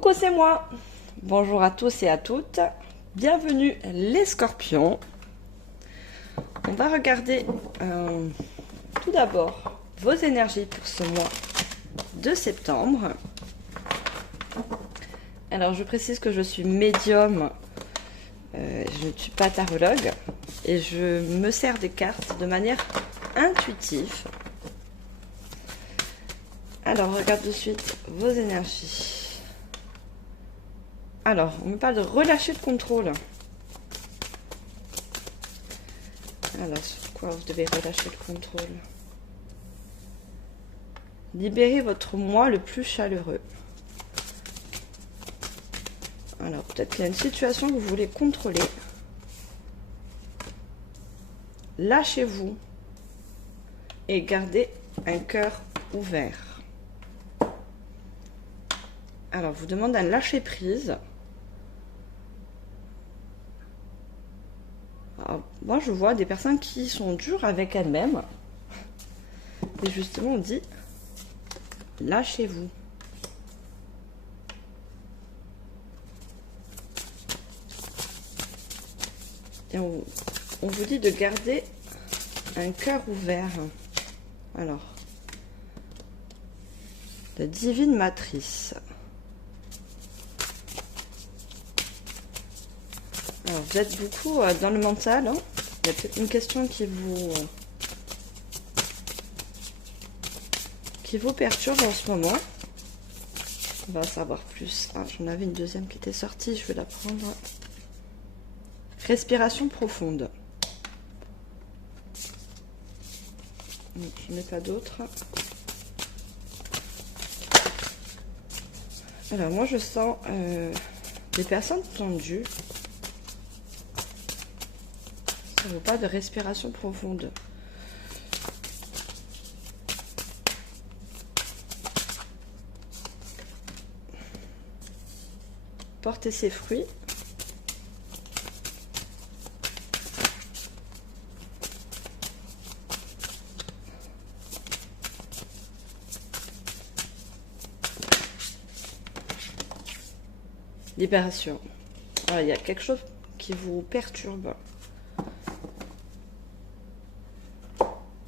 Coucou, c'est moi. Bonjour à tous et à toutes. Bienvenue les scorpions. On va regarder tout d'abord vos énergies pour ce mois de septembre. Alors, je précise que je suis médium. Je ne suis pas tarologue. Et je me sers des cartes de manière intuitive. Alors, on regarde de suite vos énergies. Alors, on me parle de relâcher le contrôle. Alors, sur quoi vous devez relâcher le contrôle? Libérez votre moi le plus chaleureux. Alors, peut-être qu'il y a une situation que vous voulez contrôler. Lâchez-vous et gardez un cœur ouvert. Alors, vous demande un lâcher-prise. Moi, je vois des personnes qui sont dures avec elles-mêmes. Et justement, on dit, lâchez-vous. Et on vous dit de garder un cœur ouvert. Alors, la divine matrice. Alors, vous êtes beaucoup dans le mental. Hein. Il y a peut-être une question qui vous perturbe en ce moment. On va en savoir plus. Ah, j'en avais une deuxième qui était sortie. Je vais la prendre. Respiration profonde. Je n'ai pas d'autre. Alors, moi, je sens des personnes tendues. Ça ne vaut pas de respiration profonde. Porter ses fruits. Libération. Voilà, il y a quelque chose qui vous perturbe.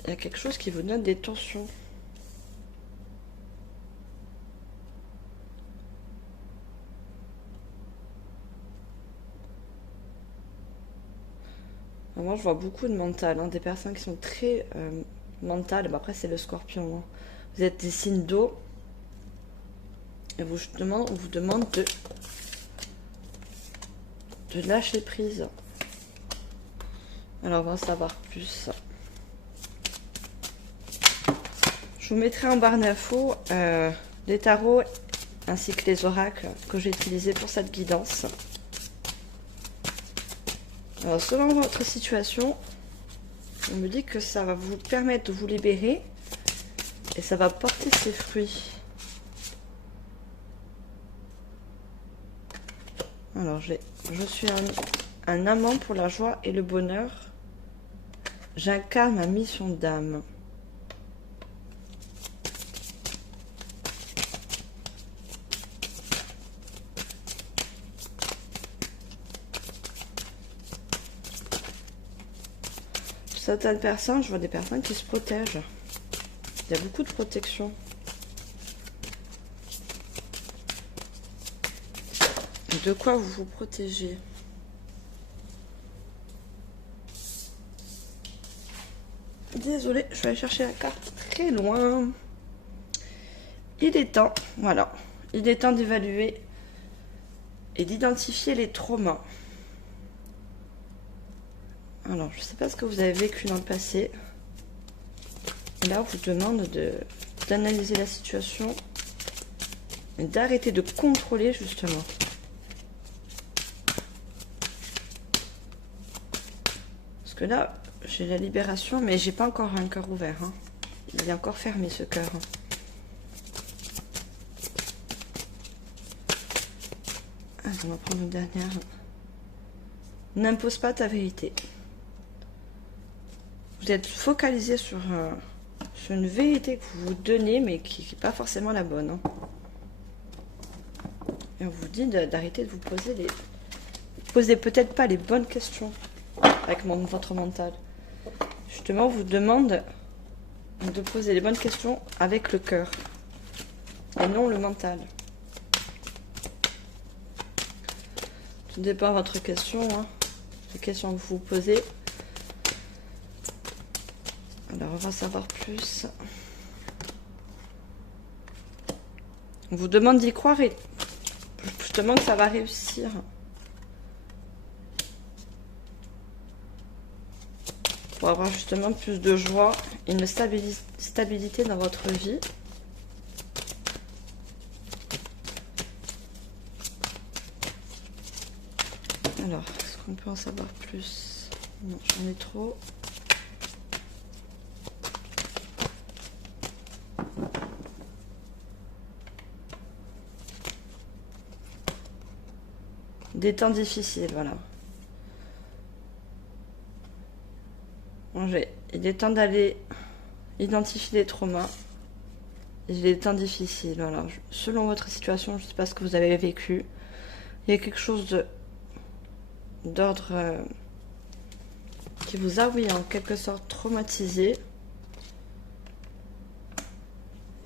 Il y a quelque chose qui vous donne des tensions. Moi, je vois beaucoup de mental, hein, des personnes qui sont très mentales. Bon, après, c'est le scorpion. Hein. Vous êtes des signes d'eau. Et on vous demande de lâcher prise. Alors, on va en savoir plus. Je vous mettrai en barre d'infos les tarots ainsi que les oracles que j'ai utilisés pour cette guidance. Alors, selon votre situation, on me dit que ça va vous permettre de vous libérer et ça va porter ses fruits. Alors, je suis un amant pour la joie et le bonheur. J'incarne ma mission d'âme. Certaines personnes, je vois des personnes qui se protègent. Il y a beaucoup de protection. De quoi vous vous protégez? Désolée, je vais aller chercher la carte très loin. Il est temps, voilà. Il est temps d'évaluer et d'identifier les traumas. Alors, je ne sais pas ce que vous avez vécu dans le passé. Et là, on vous demande d'analyser la situation et d'arrêter de contrôler, justement. Parce que là, j'ai la libération, mais j'ai pas encore un cœur ouvert. Hein. Il est encore fermé, ce cœur. Hein. Ah, on va prendre une dernière. N'impose pas ta vérité. Vous êtes focalisé sur une vérité que vous vous donnez, mais qui n'est pas forcément la bonne. Hein. Et on vous dit d'arrêter de vous poser les... Vous posez peut-être pas les bonnes questions avec votre mental. Justement, on vous demande de poser les bonnes questions avec le cœur et non le mental. Tout dépend de votre question, hein, les questions que vous vous posez. Alors, on va savoir plus. On vous demande d'y croire et justement que ça va réussir. Pour avoir justement plus de joie et une stabilité dans votre vie. Alors, est-ce qu'on peut en savoir plus? Non, j'en ai trop. Des temps difficiles, voilà. Il est temps d'aller identifier les traumas. Et des temps difficiles, voilà. Selon votre situation, je ne sais pas ce que vous avez vécu. Il y a quelque chose d'ordre qui vous a, oui, en quelque sorte traumatisé.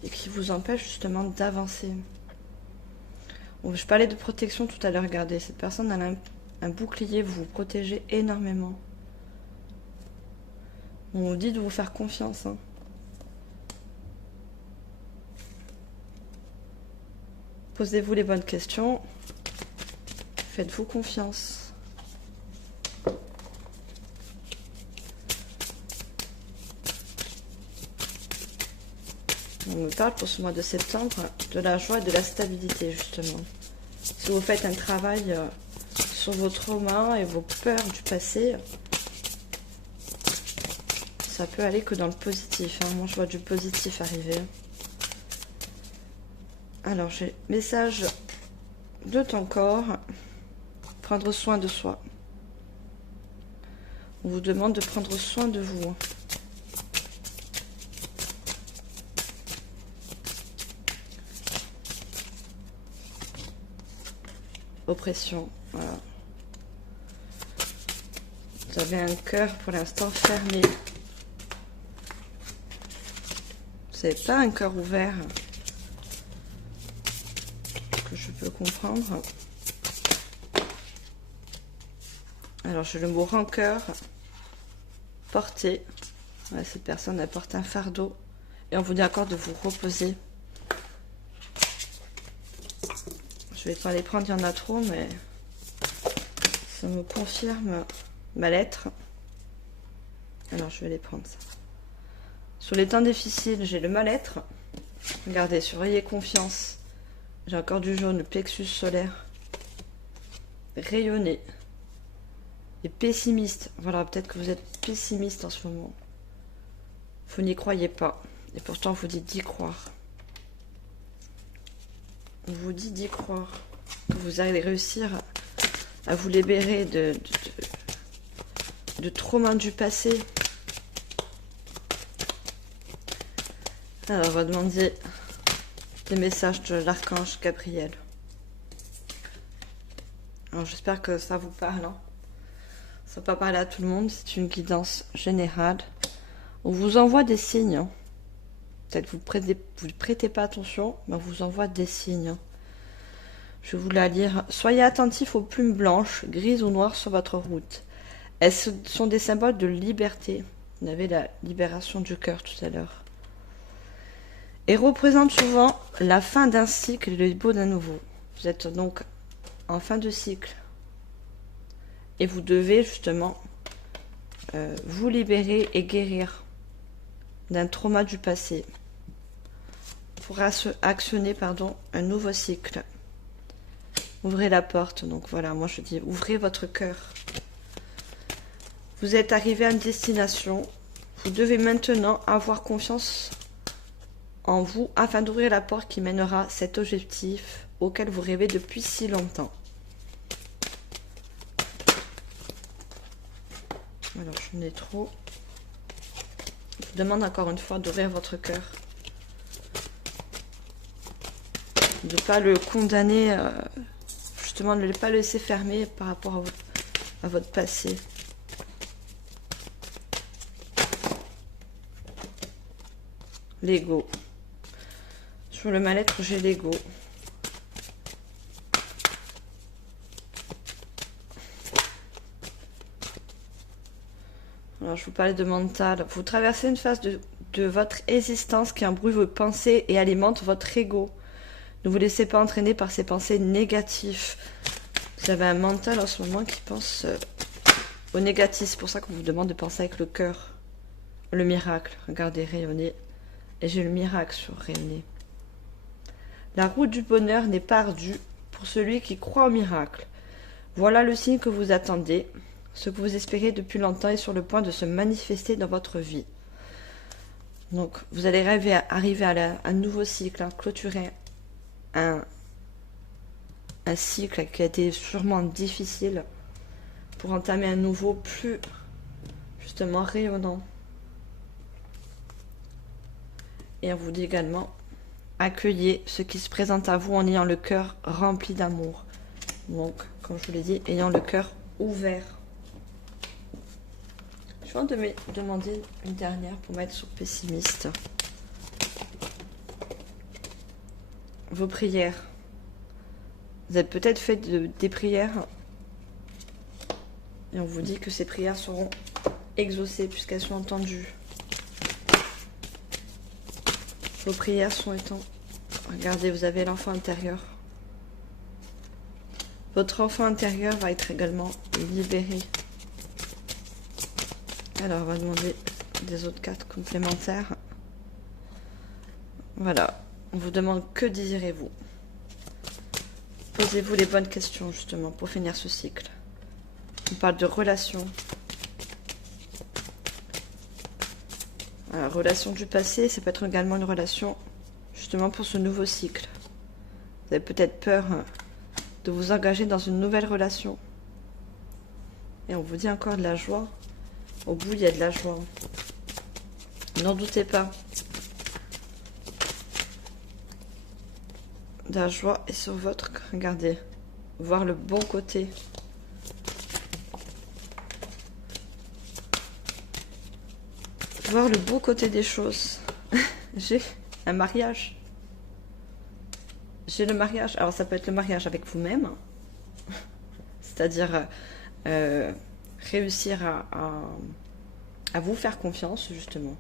Et qui vous empêche justement d'avancer. Je parlais de protection tout à l'heure, regardez. Cette personne a un bouclier, vous vous protégez énormément. On vous dit de vous faire confiance. Hein. Posez-vous les bonnes questions. Faites-vous confiance. On me parle pour ce mois de septembre de la joie et de la stabilité, justement. Si vous faites un travail sur vos traumas et vos peurs du passé, ça peut aller que dans le positif. Hein. Moi, je vois du positif arriver. Alors, j'ai message de ton corps. Prendre soin de soi. On vous demande de prendre soin de vous. Oppression. Voilà. Vous avez un cœur pour l'instant fermé. Vous n'avez pas un cœur ouvert, que je peux comprendre. Alors, j'ai le mot rancœur, porter. Ouais, cette personne apporte un fardeau. Et on vous dit encore de vous reposer. Je vais pas les prendre, il y en a trop, mais ça me confirme ma lettre. Alors, je vais les prendre, ça. Sur les temps difficiles, j'ai le mal-être. Regardez, surveillez confiance. J'ai encore du jaune, le plexus solaire. Rayonner. Et pessimiste. Voilà, peut-être que vous êtes pessimiste en ce moment. Vous n'y croyez pas. Et pourtant, on vous dit d'y croire. On vous dit d'y croire. Que vous allez réussir à vous libérer de traumas du passé. Alors, on va demander des messages de l'archange Gabriel. Alors, j'espère que ça vous parle. Hein. Ça ne va pas parler à tout le monde. C'est une guidance générale. On vous envoie des signes. Hein. Peut-être vous ne prêtez pas attention, mais on vous envoie des signes. Je vais vous la lire. Soyez attentifs aux plumes blanches, grises ou noires sur votre route. Elles sont des symboles de liberté. On avait la libération du cœur tout à l'heure. Et représente souvent la fin d'un cycle et le début d'un nouveau. Vous êtes donc en fin de cycle. Et vous devez justement vous libérer et guérir d'un trauma du passé pour actionner un nouveau cycle. Ouvrez la porte. Donc voilà, moi je dis ouvrez votre cœur. Vous êtes arrivé à une destination. Vous devez maintenant avoir confiance en vous afin d'ouvrir la porte qui mènera à cet objectif auquel vous rêvez depuis si longtemps. Alors, j'en ai trop. Je vous demande encore une fois d'ouvrir votre cœur. de ne pas le condamner, justement de ne pas le laisser fermer par rapport à votre passé. L'ego. Sur le mal-être, j'ai l'ego. Alors, je vous parlais de mental. Vous traversez une phase de votre existence qui embrouille vos pensées et alimente votre ego. Ne vous laissez pas entraîner par ces pensées négatives. Vous avez un mental en ce moment qui pense au négatif. C'est pour ça qu'on vous demande de penser avec le cœur. Le miracle. Regardez, rayonner. Et j'ai le miracle sur rayonner. La route du bonheur n'est pas ardue pour celui qui croit au miracle. Voilà le signe que vous attendez. Ce que vous espérez depuis longtemps est sur le point de se manifester dans votre vie. Donc, vous allez arriver à un nouveau cycle, clôturer un cycle qui a été sûrement difficile pour entamer un nouveau plus, justement, rayonnant. Et on vous dit également, accueillez ce qui se présente à vous en ayant le cœur rempli d'amour. Donc, comme je vous l'ai dit, ayant le cœur ouvert. Je vais en demander une dernière pour mettre sur pessimiste. Vos prières. Vous avez peut-être fait des prières et on vous dit que ces prières seront exaucées puisqu'elles sont entendues. Vos prières sont étant... Regardez, vous avez l'enfant intérieur. Votre enfant intérieur va être également libéré. Alors, on va demander des autres cartes complémentaires. Voilà. On vous demande que désirez-vous. Posez-vous les bonnes questions, justement, pour finir ce cycle. On parle de relations. La relation du passé, ça peut être également une relation, justement, pour ce nouveau cycle. Vous avez peut-être peur de vous engager dans une nouvelle relation. Et on vous dit encore de la joie. Au bout, il y a de la joie. N'en doutez pas. De la joie est sur votre... Regardez. Voir le bon côté. Voir le beau côté des choses. J'ai un mariage. J'ai le mariage. Alors, ça peut être le mariage avec vous-même. C'est-à-dire... réussir à vous faire confiance, justement,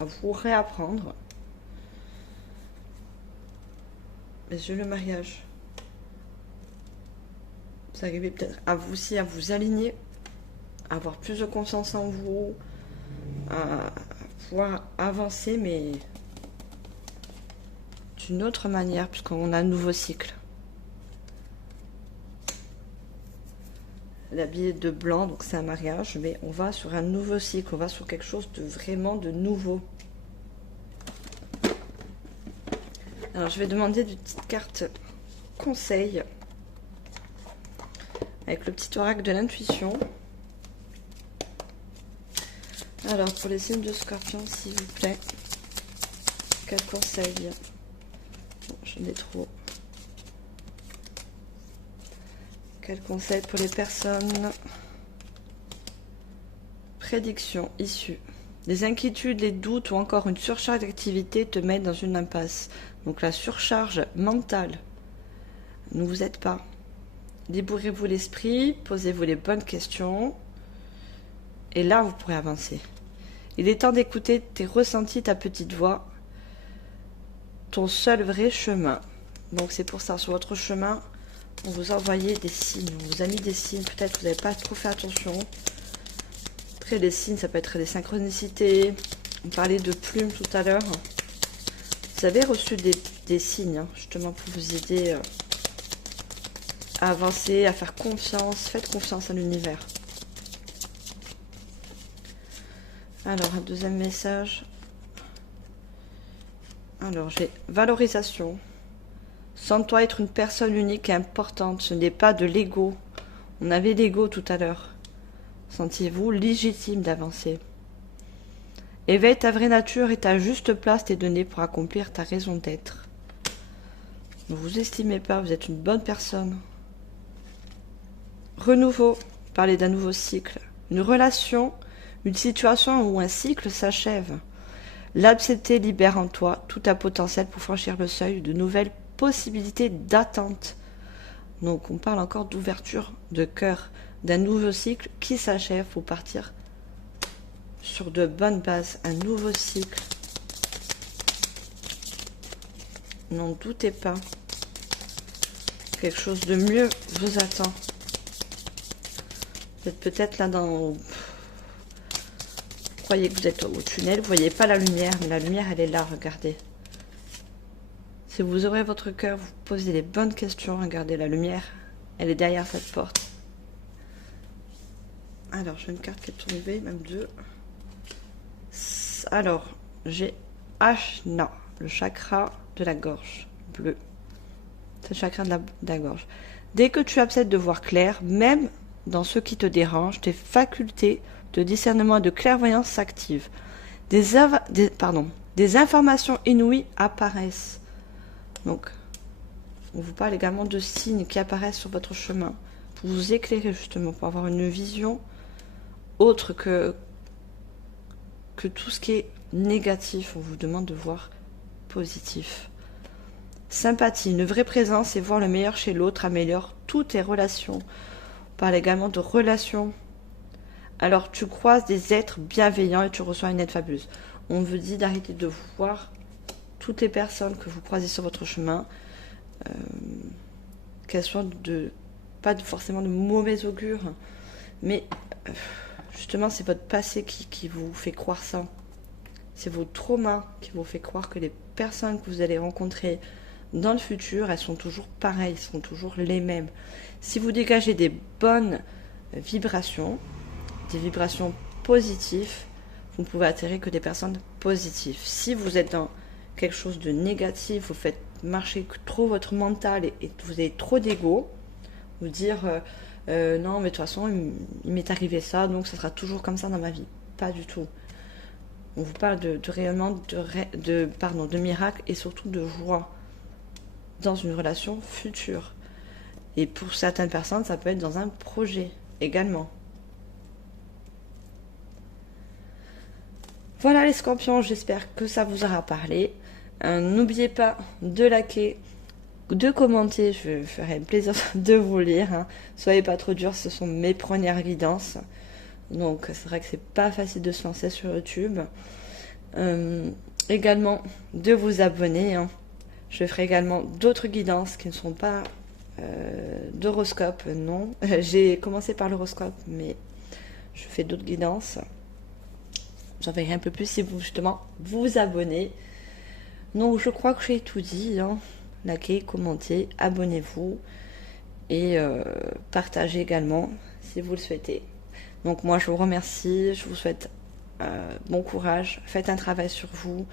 à vous réapprendre. Mais j'ai le mariage. Vous arrivez peut-être à vous aussi à vous aligner, à avoir plus de confiance en vous, à pouvoir avancer, mais d'une autre manière, puisqu'on a un nouveau cycle. L'habillé de blanc, donc c'est un mariage, mais on va sur un nouveau cycle, on va sur quelque chose de vraiment de nouveau. Alors je vais demander des petites cartes conseils avec le petit oracle de l'intuition. Alors pour les signes de Scorpion, s'il vous plaît, quels conseils? Bon, j'en ai trop. Quel conseil pour les personnes? Prédiction issue. Les inquiétudes, les doutes ou encore une surcharge d'activité te mettent dans une impasse. Donc la surcharge mentale, ne vous aide pas. Libérez-vous l'esprit, posez-vous les bonnes questions. Et là, vous pourrez avancer. Il est temps d'écouter tes ressentis, ta petite voix. Ton seul vrai chemin. Donc c'est pour ça, sur votre chemin... On vous a envoyé des signes, on vous a mis des signes, peut-être que vous n'avez pas trop fait attention. Après, les signes, ça peut être des synchronicités. On parlait de plumes tout à l'heure. Vous avez reçu des signes, justement, pour vous aider à avancer, à faire confiance. Faites confiance à l'univers. Alors, un deuxième message. Alors, j'ai valorisation. Sens-toi être une personne unique et importante. Ce n'est pas de l'ego. On avait l'ego tout à l'heure. Sentiez-vous légitime d'avancer. Éveille ta vraie nature et ta juste place t'est donnée pour accomplir ta raison d'être. Ne vous estimez pas, vous êtes une bonne personne. Renouveau, parler d'un nouveau cycle. Une relation, une situation ou un cycle s'achève. L'accepter libère en toi tout un potentiel pour franchir le seuil de nouvelles possibilités d'attente. Donc on parle encore d'ouverture de cœur, d'un nouveau cycle qui s'achève pour partir sur de bonnes bases, un nouveau cycle. N'en doutez pas, quelque chose de mieux vous attend. Vous êtes peut-être là dans... Vous croyez que vous êtes au tunnel, vous ne voyez pas la lumière, mais la lumière elle est là, regardez. Si vous ouvrez votre cœur, vous posez les bonnes questions, regardez la lumière, elle est derrière cette porte. Alors, j'ai une carte qui est tombée, même deux. Alors, j'ai Ajna, le chakra de la gorge, bleu. C'est le chakra de la gorge. Dès que tu acceptes de voir clair, même dans ce qui te dérange, tes facultés de discernement et de clairvoyance s'activent. Des informations inouïes apparaissent. Donc, on vous parle également de signes qui apparaissent sur votre chemin pour vous éclairer justement, pour avoir une vision autre que tout ce qui est négatif. On vous demande de voir positif. Sympathie, une vraie présence et voir le meilleur chez l'autre améliore toutes tes relations. On parle également de relations. Alors tu croises des êtres bienveillants et tu reçois une aide fabuleuse. On vous dit d'arrêter de voir toutes les personnes que vous croisez sur votre chemin, qu'elles soient pas forcément de mauvais augure, mais justement c'est votre passé qui vous fait croire ça. C'est vos traumas qui vous fait croire que les personnes que vous allez rencontrer dans le futur, elles sont toujours pareilles, elles sont toujours les mêmes. Si vous dégagez des bonnes vibrations, des vibrations positives, vous ne pouvez attirer que des personnes positives. Si vous êtes dans quelque chose de négatif, vous faites marcher trop votre mental et vous avez trop d'ego, vous dire non mais de toute façon il m'est arrivé ça, donc ça sera toujours comme ça dans ma vie. Pas du tout. On vous parle de rayonnement, de miracle et surtout de joie dans une relation future. Et pour certaines personnes, ça peut être dans un projet également. Voilà les scorpions, j'espère que ça vous aura parlé. N'oubliez pas de liker, de commenter, je ferai un plaisir de vous lire. Hein. Soyez pas trop durs, ce sont mes premières guidances. Donc c'est vrai que c'est pas facile de se lancer sur YouTube. Également de vous abonner. Hein. Je ferai également d'autres guidances qui ne sont pas d'horoscope, non. J'ai commencé par l'horoscope, mais je fais d'autres guidances. J'en verrai un peu plus si vous justement vous abonnez. Donc je crois que j'ai tout dit. Hein. Likez, commentez, abonnez-vous et partagez également si vous le souhaitez. Donc moi je vous remercie, je vous souhaite bon courage, faites un travail sur vous.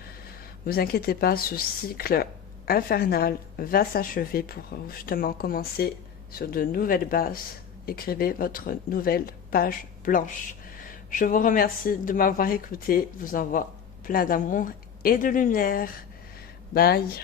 Vous inquiétez pas, ce cycle infernal va s'achever pour justement commencer sur de nouvelles bases. Écrivez votre nouvelle page blanche. Je vous remercie de m'avoir écouté. Je vous envoie plein d'amour et de lumière. Bye.